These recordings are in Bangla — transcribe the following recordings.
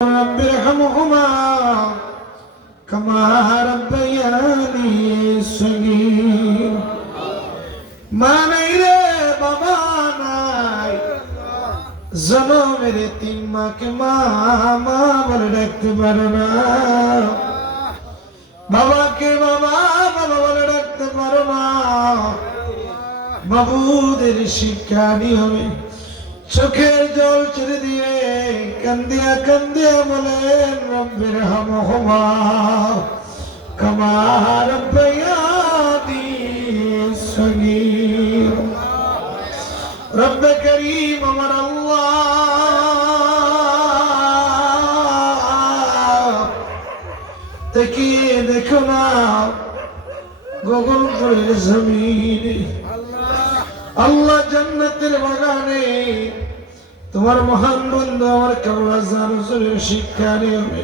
رب ارحمهما كما ربياني صغير মা নাই রে বাবা নাই জনমের তিন মাকে মা মা বলে ডাকতে পারে না বাবাকে বাবা বাবা বলে ডাকতে পারো না বাবুদের শিক্ষা নিয়মে চোখের জল ছেড়ে দিয়ে কান্দিয়া কান্দিয়া বলেন, রব্বের হামহমা কামা রব্বায়ানি সগীর রব্ব করিম আমার আল্লাহ। তাকিয়ে দেখো না গগন করে জমিনে। আল্লাহ জান্নাতের বাগানে তোমার মহান বন্ধু আমার কামরাজান হুজুরের শিক্ষা নিয়মে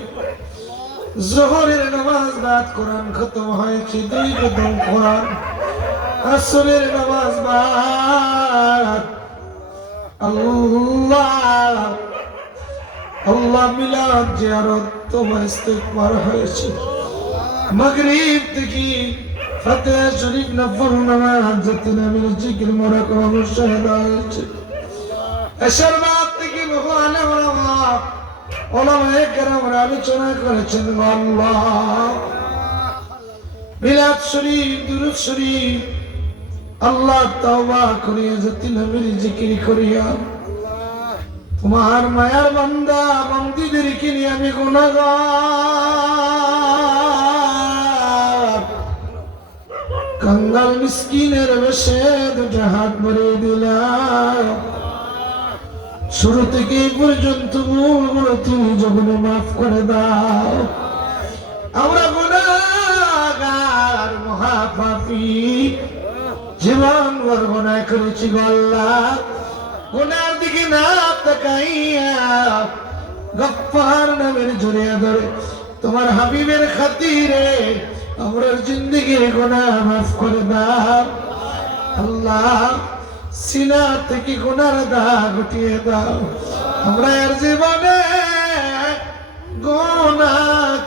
জোহরের নামাজ বাদ কোরআন খতম হয়েছে, দুই কদম কোরআন। আসরের নামাজ বাদ। আল্লাহ আল্লাহ মিলাদ জিয়ারত তোমার ইস্তেগফার হয়েছে। মাগরিব থেকে ফাতিহা শরীফ নফল নামাজ যত নবীর জিকির মোরা কোন মুশাহাদা হয়েছে। ওলামায়ে কেরামরা আলোচনা করেছেন আল্লাহ। মিলাদ শরীফ, দুরূদ শরীফ, আল্লাহ তাওবা করিয়া যত নবীর জিকির করিয়া, তোমার মায়ার বান্দা বান্দিদেরকে নিয়ে আমি গুণাগার কাঙ্গাল মিসকিনের বেশে দুটো হাত ভরে দিলাম। শুরু থেকে এই পর্যন্ত তুমি যখন মাফ করে দাও, আমরা গুণাগার, মহাপাপী, জীবন বর্ণনা করেছি গল্লা গুনার দিকে না তাকাইয়া গপ্পার নামের জড়িয়া ধরে তোমার হাবিবের খাতিরে আমরা জিন্দগির গুনাহ মাফ করে দাও। আল্লাহ সিনা থেকে গুনার দাগ উঠিয়ে দাও। আমরা এর জীবনে গুনা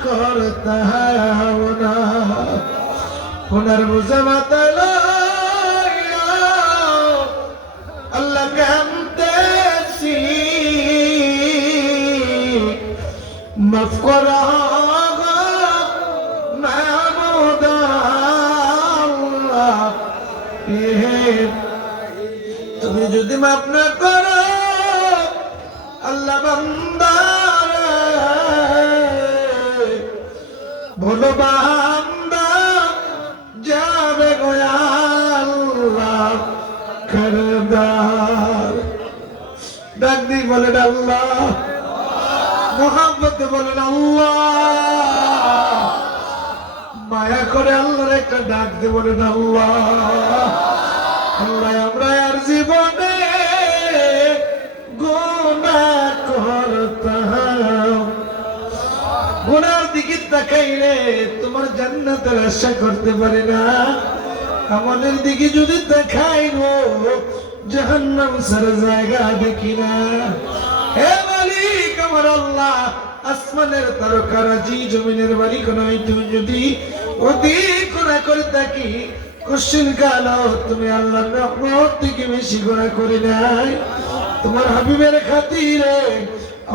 করতে না। গুনার বুঝে মাতায় লইয়া আল্লাহ কামতেছি মাফ করা মাহমুদ আল্লাহ তুমি যদি মাফ না করো আল্লাহ বান্দার বলো বান্দা, যাবে ডাক দি বলেন আল্লাহ মোহাম্মদ বলেন আল্লাহ। মায়া করে আল্লাহর একটা ডাক দি বলেন আল্লাহ। আল্লাহ আমরা তাকাইলে তোমার জান্নাতের আশা করতে পারি না। আমাদের দিকে যদি দেখাই গো জাহান্নাম সারা জায়গা দেখি না। হে মালিক আমার আল্লাহ, আসমানের তারকারাজি জমিনের মালিক নয়। তুমি যদি অধিক গুণা করে থাকি কোশ্চিন কাল তুমি আল্লাহর রহমত থেকে বেশি গুণা করে নাই। তোমার হাবিবের খাতিরে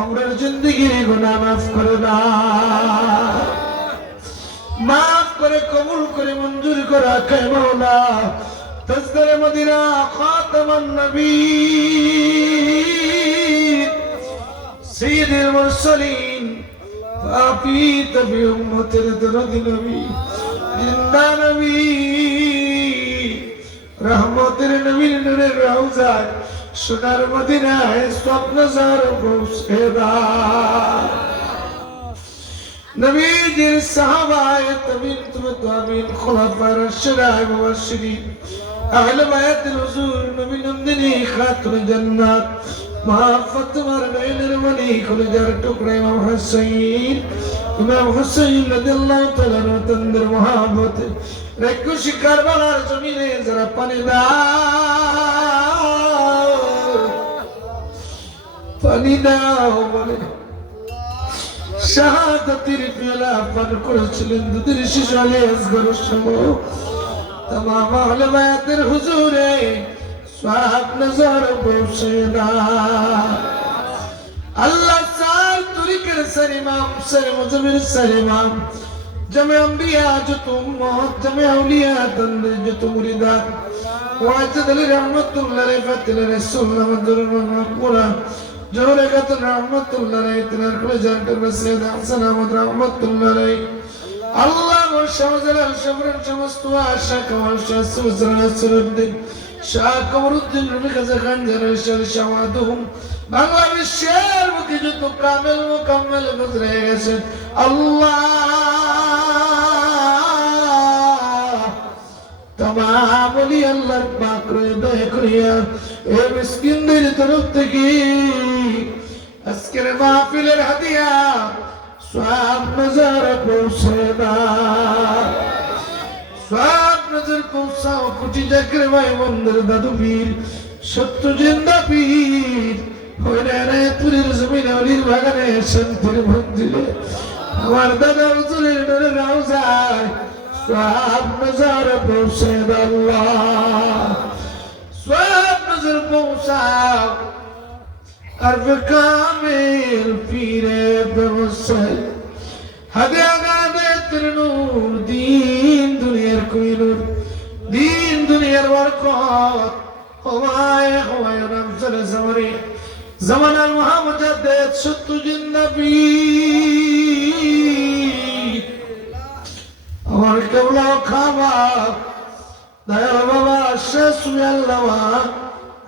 আমরা জিন্দগির গুণা মাফ করে দাও মাফ করে কবুল করে মঞ্জুর করে রাখে মৌলা তসদরে মদিনা খাতামান নবী সৈয়দুল মুরসালিন, পাপি তবি উম্মতের দরদি নবী, জিন্দা নবী। রহমতের নবীর নূরের রওজায় সোনার মদিনায় স্বপ্ন সার নবীজির সাহাবায় তবিন তুমি তামিন খোলাফার রাশিদায় মুবাশশিরিন আহলে বায়াতের হুজুর, নবী নন্দিনী খাতুন জান্নাত। মা ফাতেমার নয়নের মনি কলিজার টুকরা ইমাম হুসাইন। ইমাম হুসাইন রাদিয়াল্লাহু তাআলা তন্দের মহাব্বত। রেখু শিকার বালার জমিনে যারা পানি দাও পানি দাও বলে। শাহাদাতের পেলা পান করেছিলেন দুধের শিশু আলী আসগরের সময় তামাম আহলে বায়াতের হুজুরে সাহাব নজর বসে না। আল্লাহ সার তরিকের সার ইমাম সার মুজবির সার ইমাম। جمع انبیاء جو تم موت جمع اولیاء دند جو تم مریدان واجد علی رحمت اللہ رفت رسول اللہ কত রহমতুল্লাহ তিনার করে জানতে সৈয়দ হাসান আহমদ রহমতুল্লাহ আল্লাহ শাহজালাল শবরের সমস্ত আশা কামাল শাহ সুজরা নাসরুদ্দিন শাহ কমরুদ্দিন রবি খাজা খান জালাল শাহ শাহাদুহুম। বাংলাদেশের মুখে যত কামেল মোকাম্মেল গুজরে গেছেন আল্লাহ। তমাম বলি আল্লাহর পাক রয়ে দয়া করিয়া এ মিসকিনদের তরফ থেকে আজকের মাহফিলের হাদিয়া সব নজর পৌঁছে না সব নজর পৌঁছাও কোটি জাকের ভাই, মন্দির দাদু পীর সত্য জিন্দা পীর। হইরায়পুরের জমিন অলির বাগানে শান্তির মন্দিরে। আমার দাদা হুজুরের ডরে রাও সব নজর পৌঁছে আল্লাহ। নজর পৌঁছাও عرف كامل پيره بمسل هده آگاده تر نور دین دنیار کوئی نور دین دنیار ورکات هوای هوای رمزل زمری زمان المحمدد ست جنبی আমার কেবলা খাওয়া দয়াল বাবা শেষ আল্লাহ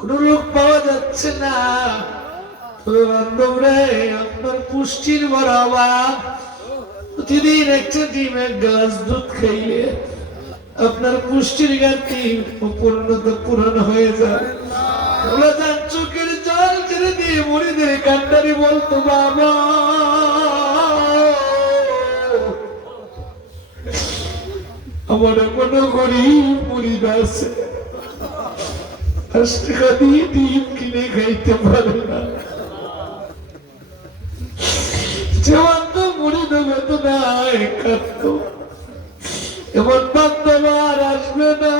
কোন লোক পাওয়া যাচ্ছে না। আপনার পুষ্টির দুধ আপনার পুষ্টির পূরণ হয়ে যায়। চোখের জল ছেড়ে দিয়ে মরিদের কান্ডারি বলতো, বাবা! আমার এখনও গরিব মুড়িদ আছে। টাকা কিনে খাইতে পারে না যেমন তো মুড়ি দেবে তো নাই খাদ্য এমন আসবে না।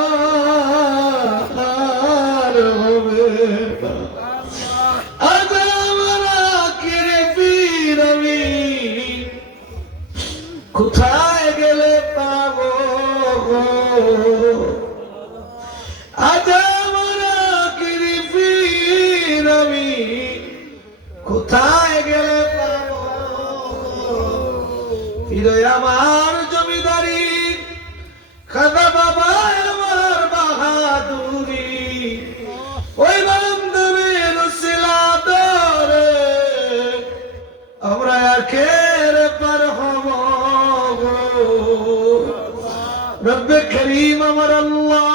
করিম আমার আল্লাহ।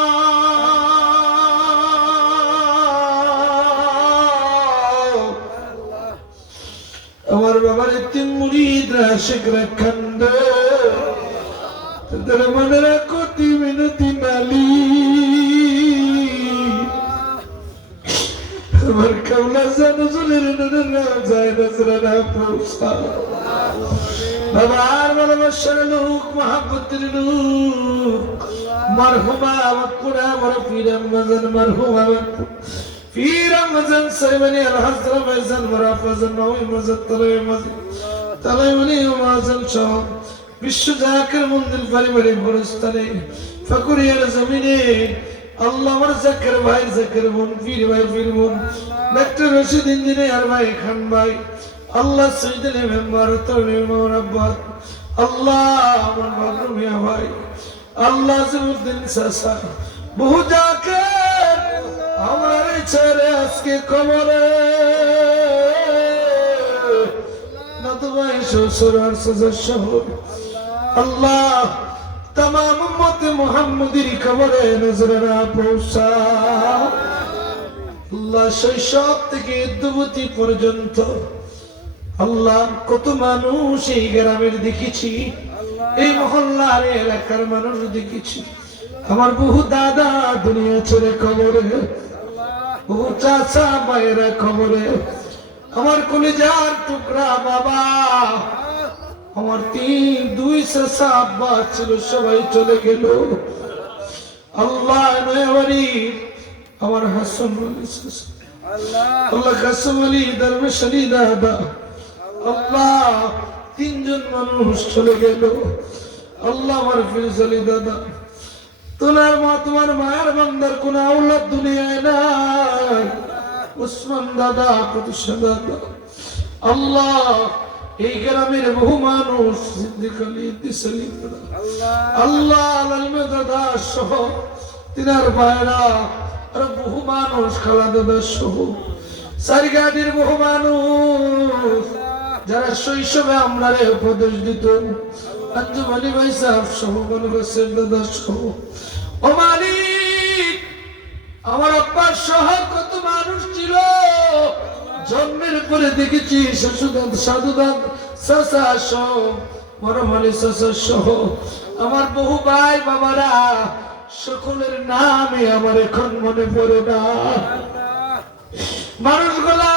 আমার বাবার তিন মুরিদ রাশেকরা খান্ড তাদের মনে রাখো তি মিনতি নালি আমার কাউলা জানো চলের না যায় নজরা পৌঁছা বাবার ভালোবাসার লোক মহাপতির লোক মারহুমা আমার পুরা বড় পীর আম্মাজান মারহুমা আমার মনি বিশ্ব জাকের মন্দির পরিবারে বরস্তানে ফকুরিয়ার জমিনে আল্লাহ আমার জাকের ভাই, জাকের বোন, পীর ভাই, পীর বোন, ডাক্তার রশিদ, ইঞ্জিনিয়ার ভাই, খান ভাই, আল্লাহ সৈদুল মেম্বার তরুণ মোরাব্বাত আল্লাহ আমার ভাগ্য মিয়া ভাই, আল্লাহ জমুদ্দিন সাসা বহু যাকে আমার ছেড়ে আজকে কবরে। না তো ভাই শ্বশুর আর সদস্য আল্লাহ তাম উম্মতে মুহাম্মদির খবরে নজরানা পৌঁছা আল্লাহ শৈশব থেকে যুবতী পর্যন্ত আল্লাহ কত মানুষ এই গ্রামের দেখেছি এই মহল্লার এলাকার মানুষ দেখেছি আমার বহু দাদা দুনিয়া ছেড়ে খবরে বহু চাচা মায়েরা খবরে আমার কলিজার টুকরা বাবা আমার তিন দুই চাচা আব্বা ছিল সবাই চলে গেল। আল্লাহ নয়াবাড়ি আমার হাসন আল্লাহ। কাসম আলী দরবেশ আলী দাদা আল্লাহ তিনজন মানুষ চলে গেল। আল্লাহ আমার ফিরোজ আলী দাদা তোমার মা তোমার মায়ের বান্দার কোন আউলাদ দুনিয়ায় নাই। উসমান দাদা প্রতিষ্ঠা দাদা। আল্লাহ এই গ্রামের বহু মানুষ সিদ্দিক আলী আল্লাহ। লালমে দাদা সহ তিনার ভাইরা আর বহু মানুষ খালা দাদা সহ। সারিগাটির বহু মানুষ যারা শৈশবে আমরা উপদেশ দিত আঞ্জুম আলী ভাই সাহেব সহ মনে করছেন দাদা সহ। ও মালিক আমার আব্বার সহ কত মানুষ ছিল। জন্মের পরে দেখেছি শাশুদান, সাধুদান চাচা সহ মরম আলী চাচা সহ। আমার বহু ভাই বাবারা, সকলের নামে আমার এখন মনে পড়ে না। মানুষগুলা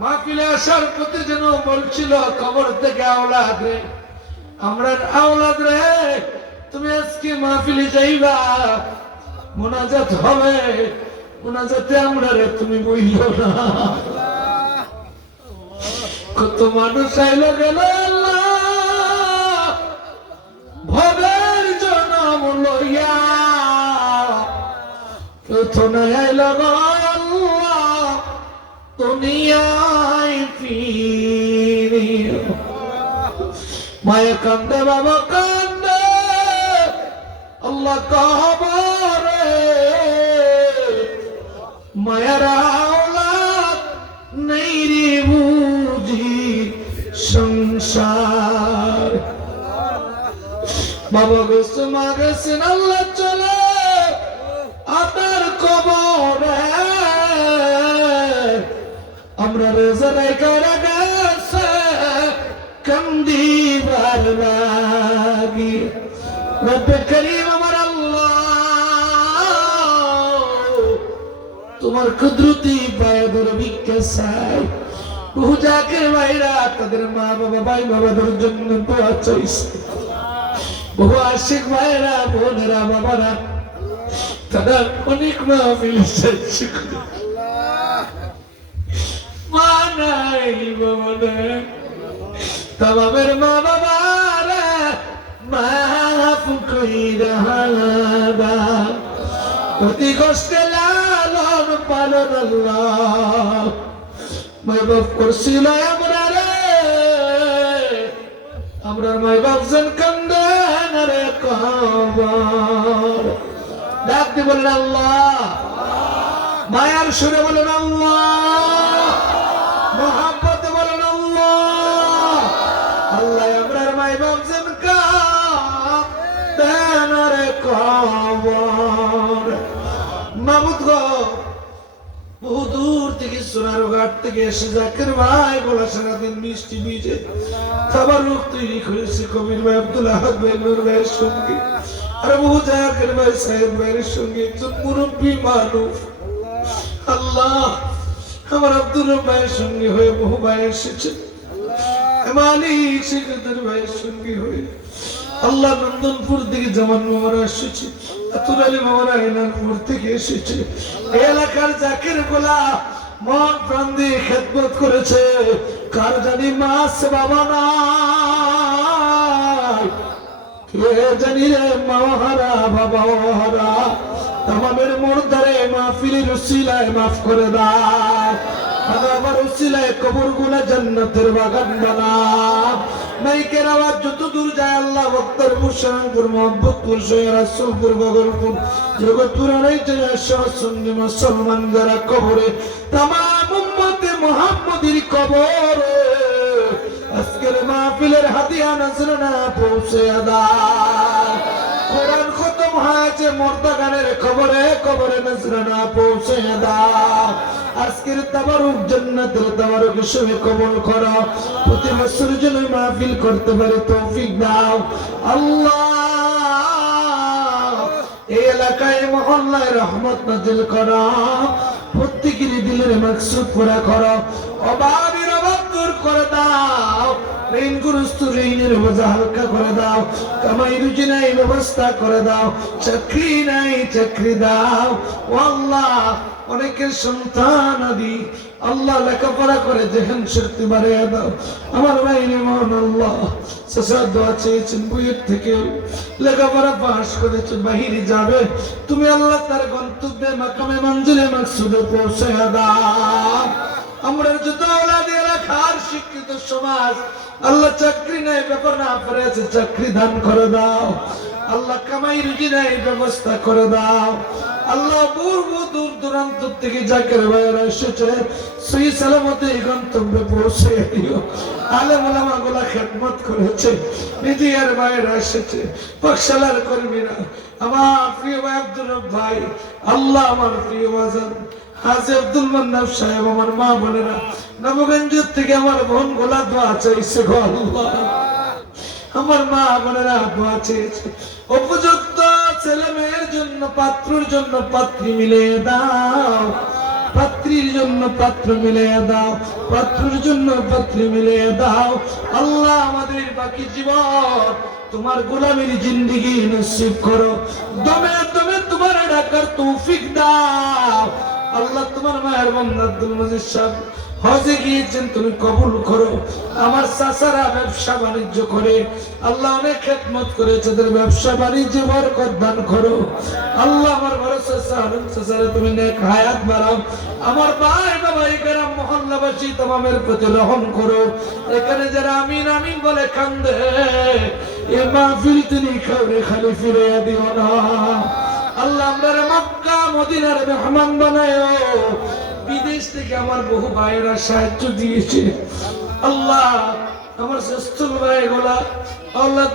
মাহফিলে আসার প্রতি যেন বলছিল খবর থেকে আওলাদ রে, আমরা আওলাদ রে, তুমি আজকে মাহফিলে যাইবা, মোনাজাত হবে, মোনাজাতে আমরা রে, তুমি বইল না। কত মানুষ আইলো গেল ভবের জনম লইয়া। ফিরিও। মায়ে কান্দে, বাবা কান্দে, আল্লাহ কবরে। মায়ের সংসার বাবা গেছে মা গেছেন আল্লাহ চলে আপনার কবরে। আমরা রেজারাই করে গেছে কান্দিবার লাগি। তোমার কুদরতি পায়ের ভিক্ষা চাই বহু ভাইরা তাদের মা বাবা ভাই বাবাদের জন্য দোয়া চাইছে। বহু আশিক ভাইরা বোনেরা, বাবারা, তারা অনেক মাহফিল চাইছে মা নাই, বাবা নাই। তমামের মা বাবারা মাফ কইরা অতি কষ্টে লালন পালন আল্লাহ। মাই বাপ করছিল আমরা রে আমরা মাই বাপ যেন কান্দে রে কবর। ডাক দিয়ে বলেন আল্লাহ। মায়ার সুরে বলেন আল্লাহ। মোহাম্মতে বলেন আল্লাহ। আল্লাহ, আমরার মাই বাপ যেন কান্দে রে কবর। মামুদ গো ভাই বলা মিষ্টি ভাই আল্লাহ হয়ে বহু ভাই এসেছে। ভাইয়ের হয়ে। আল্লাহ নন্দনপুর থেকে জামান মামারা এসেছে এসেছে। এলাকার জাকির গোলা মন প্রাণ দিয়ে খেদমত করেছে। কার জানি মাস বাবা না কে জানি রে মাহারা বাবা হারা। তামামের মর্দারে মাহফিলের উসিলায় মাফ করে দাও। আমার উসিলায় কবরগুলা জান্নাতের বাগান বানা মাইকের আওয়াজ যত দূর যায় আল্লাহ ভক্তর মুশাঙ্কুর মোহাম্মদপুর সৈয় রাসুলপুর বগরপুর জগৎপুর অনেক সঙ্গে মুসলমান যারা কবরে তাম উম্মতে মোহাম্মদের কবরে। আজকে আজকের মর্দা গানের খবরে খবরে নজরানা পৌঁছে দাও আজকের তাবারুক জান্নাতের তাবারুক হিসেবে কবুল করো। প্রতি বছর জন্য মাহফিল করতে পারে তৌফিক দাও। আল্লাহ, এই এলাকায় মহল্লায় রহমত নাজিল করো। প্রত্যেকের দিলের মাকসুদ পুরা করো। অভাবের ঋণগ্রস্ত ঋণের বোঝা হালকা করে দাও। কামাই রুচি নাই, ব্যবস্থা করে দাও। চাকরি নাই, চাকরি দাও। আল্লাহ, অনেকের সন্তান আদি আল্লাহ লেখাপড়া করে যেহেন শক্তি বাড়িয়ে দাও। আমার বাইরে মন আল্লাহ দোয়া চেয়েছেন বইয়ের থেকে। লেখাপড়া পাশ করেছে, বাহিরে যাবে। তুমি আল্লাহ তার গন্তব্যে, মাকামে, মঞ্জিলে, মাকসুদে পৌঁছে দাও। আমরা যত রাখার শিক্ষিত সমাজ। আল্লাহ চাকরি নাই, ব্যাপার না পারে আছে চাকরি দান করে দাও। আল্লাহ কামাই রুজি নাই, ব্যবস্থা করে দাও। আল্লাহ পূর্ব দূর দূরান্ত থেকে জাকের ভাইয়েরা এসেছে। সেই সালামতে এই গন্তব্যে পৌঁছে দিও। আলে মোলামা গুলা খেদমত করেছে। মিডিয়ার ভাইয়েরা এসেছে। কর্মীরা, আমার প্রিয় ভাই আব্দুল ভাই, আল্লাহ আমার প্রিয় বাজান। হাজি আব্দুল মান্নাব সাহেব, আমার মা নবগঞ্জের থেকে আমার বোন গোলা দোয়া চাইছে আল্লাহ। আমার মা বোনেরা দোয়া চেয়েছে। উপযুক্ত ছেলে মেয়ের জন্য, পাত্রর জন্য পাত্রী মিলিয়ে দাও। পাত্রীর জন্য পাত্র মিলিয়ে দাও। পাত্রর জন্য পাত্রী মিলিয়ে দাও। আল্লাহ আমাদের বাকি জীবন তোমার গোলামের জিন্দিগি নসিব করো। দমে দমে তোমার ডাকার তৌফিক দাও। আল্লাহ তোমার মায়ের বন্ধ মজিদ সাহেব, হজে গিয়েছেন, তুমি কবুল করো। আমার চাচারা ব্যবসা বাণিজ্য করে। আল্লাহ অনেক খেদমত করেছে তাদের ব্যবসা বাণিজ্য বরকত দান করো। আল্লাহ আমার বড় চাচা আনন্দ তুমি নেক হায়াত বাড়াও। আমার ভাই, বাবা এখানে মহল্লাবাসী তোমাদের প্রতি রহম করো। এখানে যারা আমিন আমিন বলে কান্দে, এ মাহফিল তিনি খাবে খালি ফিরে দিও না। আল্লাহ আমরা মক্কা, মদিনার মেহমান বানায়। বিদেশ থেকে আমার বহু ভাইয়েরা সাহায্য দিয়েছে। আল্লাহ আমার শ্রেষ্ঠ ভাই গোলা আল্লাহ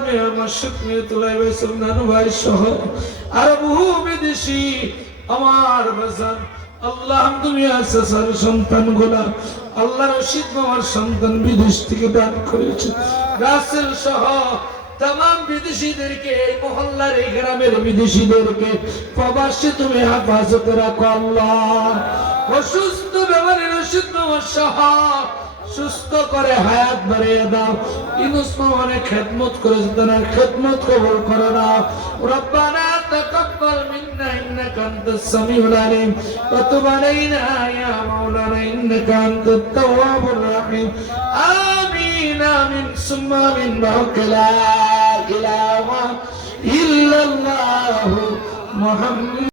গোলা আল্লাহ রশিদ আমার সন্তান বিদেশ থেকে দান করেছে। রাসেল সহ তাম বিদেশিদেরকে এই মহল্লার এই গ্রামের বিদেশিদেরকে প্রবাসে তুমি হাফাজত রাখো আল্লাহ অসুস্থ ব্যবহারের অসুস্থ সুস্থ করে হায়াত বাড়িয়ে দাও। ইনুস মানে খেদমত করে তার খেদমত কবল করে দাও রব্বানা তাকাব্বাল মিন্না, ইন্নাকা আনতাস সামিউল আলিম। ওয়া তুব امين امين ثم امين بحق لا اله الا الله محمد